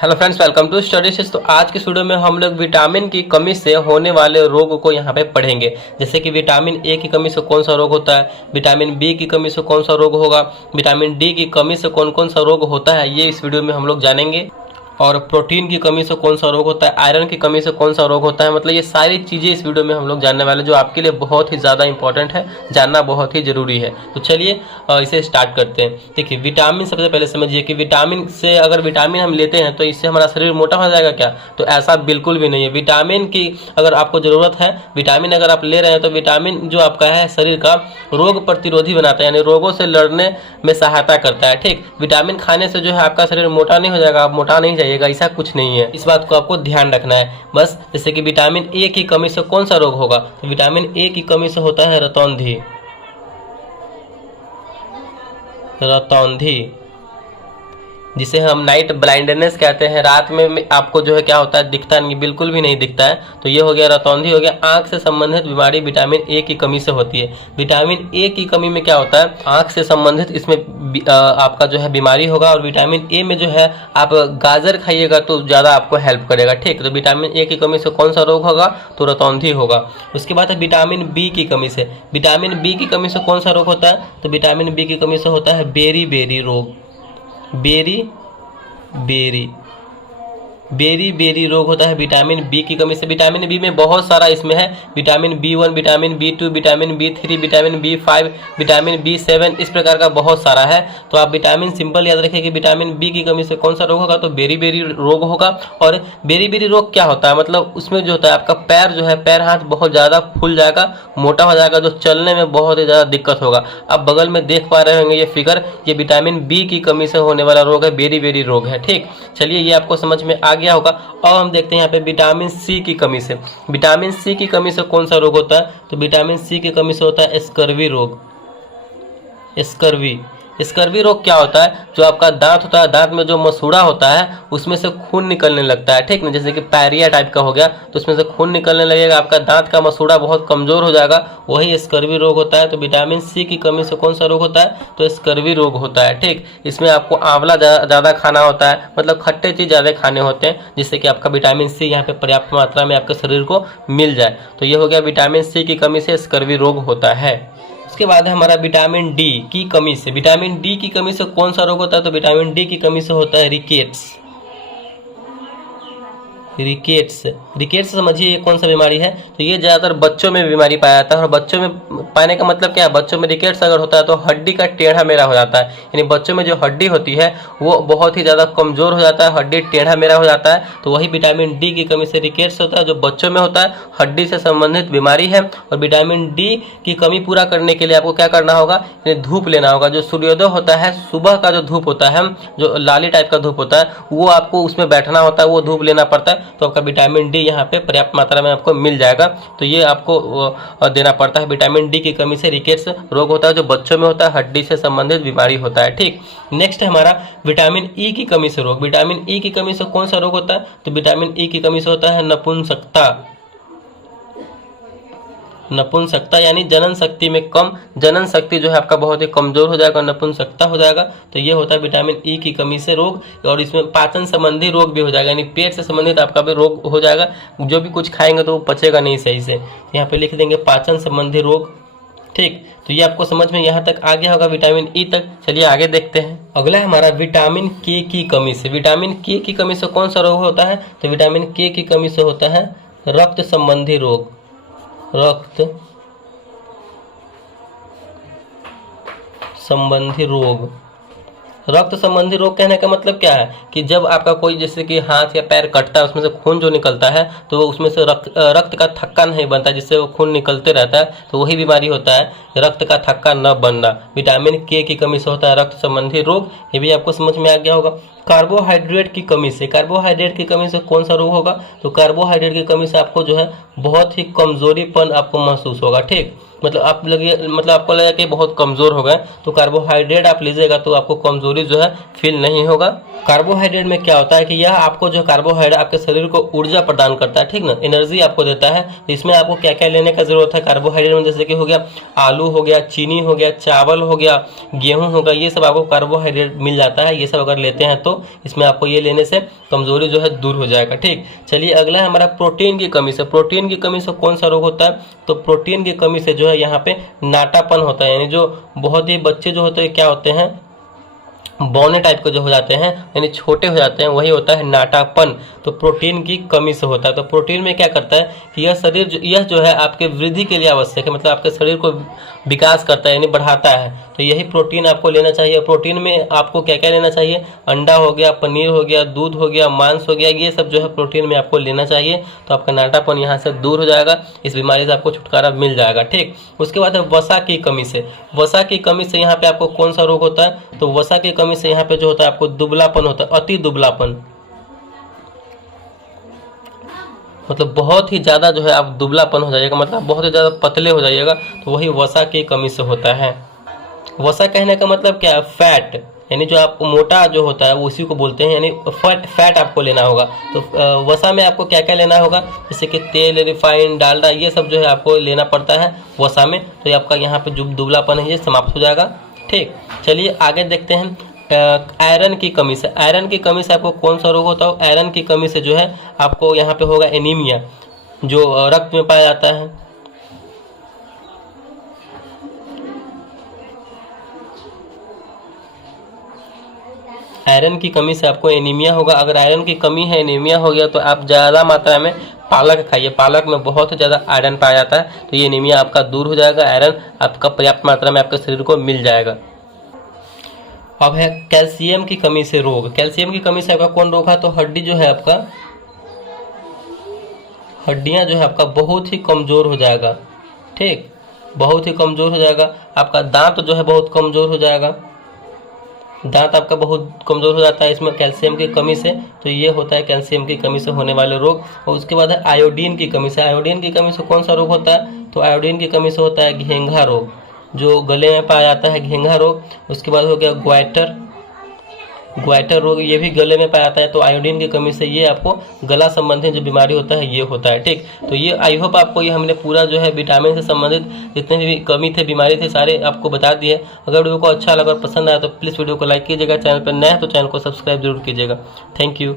Hello friends, welcome to studies. तो आज के वीडियो में हम लोग विटामिन की कमी से होने वाले रोग को यहाँ पे पढ़ेंगे। जैसे कि विटामिन ए की कमी से कौन सा रोग होता है, विटामिन बी की कमी से कौन सा रोग होगा, विटामिन डी की कमी से कौन कौन सा रोग होता है, ये इस वीडियो में हम लोग जानेंगे। और प्रोटीन की कमी से कौन सा रोग होता है, आयरन की कमी से कौन सा रोग होता है, मतलब ये सारी चीज़ें इस वीडियो में हम लोग जानने वाले, जो आपके लिए बहुत ही ज़्यादा इंपॉर्टेंट है, जानना बहुत ही ज़रूरी है। तो चलिए इसे स्टार्ट करते हैं। देखिए, विटामिन सबसे पहले समझिए कि विटामिन से अगर विटामिन हम लेते हैं तो इससे हमारा शरीर मोटा हो जाएगा क्या? तो ऐसा बिल्कुल भी नहीं है। विटामिन की अगर आपको ज़रूरत है, विटामिन अगर आप ले रहे हैं तो विटामिन जो आपका है शरीर का रोग प्रतिरोधी बनाता है, यानी रोगों से लड़ने में सहायता करता है। ठीक, विटामिन खाने से जो है आपका शरीर मोटा नहीं हो जाएगा, आप मोटा नहीं जाइएगा, ऐसा कुछ नहीं है। इस बात को आपको ध्यान रखना है बस। जैसे कि विटामिन ए की कमी से कौन सा रोग होगा, तो विटामिन ए की कमी से होता है रतौंधी। रतौंधी जिसे हम नाइट ब्लाइंडनेस कहते हैं, रात में आपको जो है क्या होता है, दिखता नहीं, बिल्कुल भी नहीं दिखता है। तो ये हो गया रतौंधी, हो गया। आंख से संबंधित बीमारी विटामिन ए की कमी से होती है। विटामिन ए की कमी में क्या होता है, आंख से संबंधित इसमें आपका जो है बीमारी होगा। और विटामिन ए में जो है आप गाजर खाइएगा तो ज़्यादा आपको हेल्प करेगा। ठीक, तो विटामिन ए की कमी से कौन सा रोग होगा, तो रतौंधी होगा। उसके बाद है विटामिन बी की कमी से। विटामिन बी की कमी से कौन सा रोग होता है, तो विटामिन बी की कमी से होता है बेरी बेरी रोग। बेरी बेरी रोग होता है विटामिन बी की कमी से। विटामिन बी में बहुत सारा इसमें है, vitamin B1, vitamin बी2, vitamin B3, vitamin B5, vitamin बी7, इस प्रकार का बहुत सारा है। तो आप विटामिन सिंपल याद रखिए कि विटामिन बी की कमी से कौन सा रोग होगा, तो बेरी बेरी रोग होगा। और बेरी बेरी रोग क्या होता है, मतलब उसमें जो होता है आपका पैर जो है, पैर हाथ बहुत ज़्यादा फूल जाएगा, मोटा हो जाएगा, जो चलने में बहुत ही ज़्यादा दिक्कत होगा। आप बगल में देख पा रहे होंगे ये फिगर, ये विटामिन बी की कमी से होने वाला रोग है, बेरी बेरी रोग है। ठीक, चलिए ये आपको समझ में आ गया होगा। अब हम देखते हैं यहाँ पे विटामिन सी की कमी से। विटामिन सी की कमी से कौन सा रोग होता है, तो विटामिन सी की कमी से होता है स्कर्वी रोग। स्कर्वी रोग क्या होता है, जो आपका दांत होता है, दांत में जो मसूड़ा होता है उसमें से खून निकलने लगता है। ठीक ना, जैसे कि पैरिया टाइप का हो गया तो उसमें से खून निकलने लगेगा, आपका दांत का मसूड़ा बहुत कमजोर हो जाएगा, वही स्कर्वी रोग होता है। तो विटामिन सी की कमी से कौन सा रोग होता है, तो स्कर्वी रोग होता है। ठीक, इसमें आपको आंवला ज़्यादा खाना होता है, मतलब खट्टे चीज़ ज़्यादा खाने होते हैं, जिससे कि आपका विटामिन सी यहाँ पे पर्याप्त मात्रा में आपके शरीर को मिल जाए। तो ये हो गया विटामिन सी की कमी से स्कर्वी रोग होता है। उसके बाद है हमारा विटामिन डी की कमी से। विटामिन डी की कमी से कौन सा रोग होता है, तो विटामिन डी की कमी से होता है रिकेट्स। रिकेट्स समझिए ये कौन सा बीमारी है, तो ये ज़्यादातर बच्चों में बीमारी पाया जाता है। और बच्चों में पाने का मतलब क्या है, बच्चों में रिकेट्स अगर होता है तो हड्डी का टेढ़ा मेढ़ा हो जाता है, यानी बच्चों में जो हड्डी होती है वो बहुत ही ज़्यादा कमज़ोर हो जाता है, हड्डी टेढ़ा मेढ़ा हो जाता है। तो वही विटामिन डी की कमी से रिकेट्स होता है, जो बच्चों में होता है, हड्डी से संबंधित बीमारी है। और विटामिन डी की कमी पूरा करने के लिए आपको क्या करना होगा, धूप लेना होगा। जो सूर्योदय होता है, सुबह का जो धूप होता है, जो लाली टाइप का धूप होता है, वो आपको उसमें बैठना होता है, वो धूप लेना पड़ता है। तो आपका विटामिन डी यहाँ पे पर्याप्त मात्रा में आपको मिल जाएगा। तो ये आपको देना पड़ता है। विटामिन डी की कमी से रिकेट्स रोग होता है, जो बच्चों में होता है, हड्डी से संबंधित बीमारी होता है। ठीक, नेक्स्ट है हमारा विटामिन ई की कमी से रोग। विटामिन ई की कमी से कौन सा रोग होता है, तो विटामिन ई की कमी से होता है नपुंसकता, यानी जनन शक्ति में कम, जनन शक्ति जो है आपका बहुत ही कमजोर हो जाएगा, नपुंसकता हो जाएगा। तो ये होता है विटामिन ई की कमी से रोग। और इसमें पाचन संबंधी रोग भी हो जाएगा, यानी पेट से संबंधित आपका भी रोग हो जाएगा, जो भी कुछ खाएंगे तो वो पचेगा नहीं सही से। यहाँ पे लिख देंगे पाचन संबंधी रोग। ठीक, तो ये आपको समझ में यहाँ तक आ गया होगा विटामिन ई तक। चलिए आगे देखते हैं। अगला है हमारा विटामिन के की कमी से। विटामिन के की कमी से कौन सा रोग होता है, तो विटामिन के की कमी से होता है रक्त संबंधी रोग। रक्त संबंधी रोग। रक्त संबंधी रोग कहने का मतलब क्या है, कि जब आपका कोई जैसे कि हाथ या पैर कटता है, उसमें से खून जो निकलता है, तो उसमें से रक्त का थक्का नहीं बनता, जिससे वो खून निकलते रहता है, तो वही बीमारी होता है रक्त का थक्का न बनना। विटामिन के की कमी से होता है रक्त संबंधी रोग। ये भी आपको समझ में आ गया होगा। कार्बोहाइड्रेट की कमी से। कार्बोहाइड्रेट की कमी से कौन सा रोग होगा, तो कार्बोहाइड्रेट की कमी से आपको जो है बहुत ही कमजोरीपन आपको महसूस होगा। ठीक, मतलब आप लगे, मतलब आपको लगेगा कि बहुत कमज़ोर हो गए, तो कार्बोहाइड्रेट आप लीजिएगा तो आपको कमज़ोरी जो है फील नहीं होगा। कार्बोहाइड्रेट में क्या होता है कि यह आपको जो कार्बोहाइड्रेट आपके शरीर को ऊर्जा प्रदान करता है, ठीक ना, एनर्जी आपको देता है। तो इसमें आपको क्या क्या लेने का जरूरत है कार्बोहाइड्रेट में, जैसे कि हो गया आलू हो गया, चीनी हो गया, चावल हो गया, गेहूं हो गया, ये सब आपको कार्बोहाइड्रेट मिल जाता है। ये सब अगर लेते हैं तो इसमें आपको ये लेने से कमजोरी जो है दूर हो जाएगा। ठीक, चलिए अगला है हमारा प्रोटीन की कमी से। प्रोटीन की कमी से कौन सा रोग होता है? तो प्रोटीन की कमी से जो है यहाँ पे नाटापन होता है, यानी जो बहुत ही बच्चे जो होते हैं क्या होते हैं, बौने टाइप के जो हो जाते हैं, यानी छोटे हो जाते हैं, वही होता है नाटापन। तो प्रोटीन की कमी से होता है। तो प्रोटीन में क्या करता है कि यह जो है आपके वृद्धि के लिए आवश्यक है, मतलब आपके शरीर को विकास करता है, यानी बढ़ाता है। तो यही प्रोटीन आपको लेना चाहिए। प्रोटीन में आपको क्या क्या लेना चाहिए? अंडा हो गया, पनीर हो गया, दूध हो गया, मांस हो गया, ये सब जो है प्रोटीन में आपको लेना चाहिए। तो आपका नाटापन यहाँ से दूर हो जाएगा, इस बीमारी से आपको छुटकारा मिल जाएगा। ठीक, उसके बाद है वसा की कमी से। वसा की कमी से यहाँ पे आपको कौन सा रोग होता है? तो वसा की कमी से यहाँ पे जो होता है आपको दुबलापन होता है, अति दुबलापन, मतलब बहुत ही ज़्यादा जो है आप दुबलापन हो जाइएगा, मतलब बहुत ही ज़्यादा पतले हो जाइएगा। तो वही वसा की कमी से होता है। वसा कहने का मतलब क्या है? फैट, यानी जो आप मोटा जो होता है उसी को बोलते हैं, यानी फैट आपको लेना होगा। तो वसा में आपको क्या क्या लेना होगा? जैसे कि तेल, रिफाइन, डालडा, ये सब जो है आपको लेना पड़ता है वसा में। तो ये आपका यहाँ पे जो दुबलापन है ये समाप्त हो जाएगा। ठीक, चलिए आगे देखते हैं आयरन की कमी से। आयरन की कमी से आपको कौन सा रोग होता है? आयरन की कमी से जो है आपको यहाँ पे होगा एनीमिया, जो रक्त में पाया जाता है। आयरन की कमी से आपको एनीमिया होगा। अगर आयरन की कमी है, एनीमिया हो गया, तो आप ज़्यादा मात्रा में पालक खाइए। पालक में बहुत ज़्यादा आयरन पाया जाता है, तो ये एनीमिया आपका दूर हो जाएगा। आयरन आपका पर्याप्त मात्रा में आपके शरीर को मिल जाएगा। अब है कैल्शियम की कमी से रोग। कैल्शियम की कमी से आपका कौन रोग है? तो हड्डी जो है आपका, हड्डियां जो है आपका बहुत ही कमज़ोर हो जाएगा। ठीक, बहुत ही कमज़ोर हो जाएगा। आपका दांत जो है बहुत कमज़ोर हो जाएगा, दांत आपका बहुत कमज़ोर हो जाता है इसमें कैल्शियम की कमी से। तो ये होता है कैल्शियम की कमी से होने वाले रोग। और उसके बाद है आयोडीन की कमी से। आयोडीन की कमी से कौन सा रोग होता है? तो आयोडीन की कमी से होता है घेंघा रोग, जो गले में पाया जाता है, घेंघा रोग। उसके बाद हो गया ग्वाइटर रोग, ये भी गले में पाया जाता है। तो आयोडीन की कमी से ये आपको गला संबंधित जो बीमारी होता है ये होता है। ठीक, तो ये आई होप आपको ये हमने पूरा जो है विटामिन से संबंधित जितने भी कमी थे, बीमारी थे, सारे आपको बता दिए। अगर वीडियो को अच्छा लगा और पसंद आया तो प्लीज़ वीडियो को लाइक कीजिएगा। चैनल पर नया है तो चैनल को सब्सक्राइब जरूर कीजिएगा। Thank you.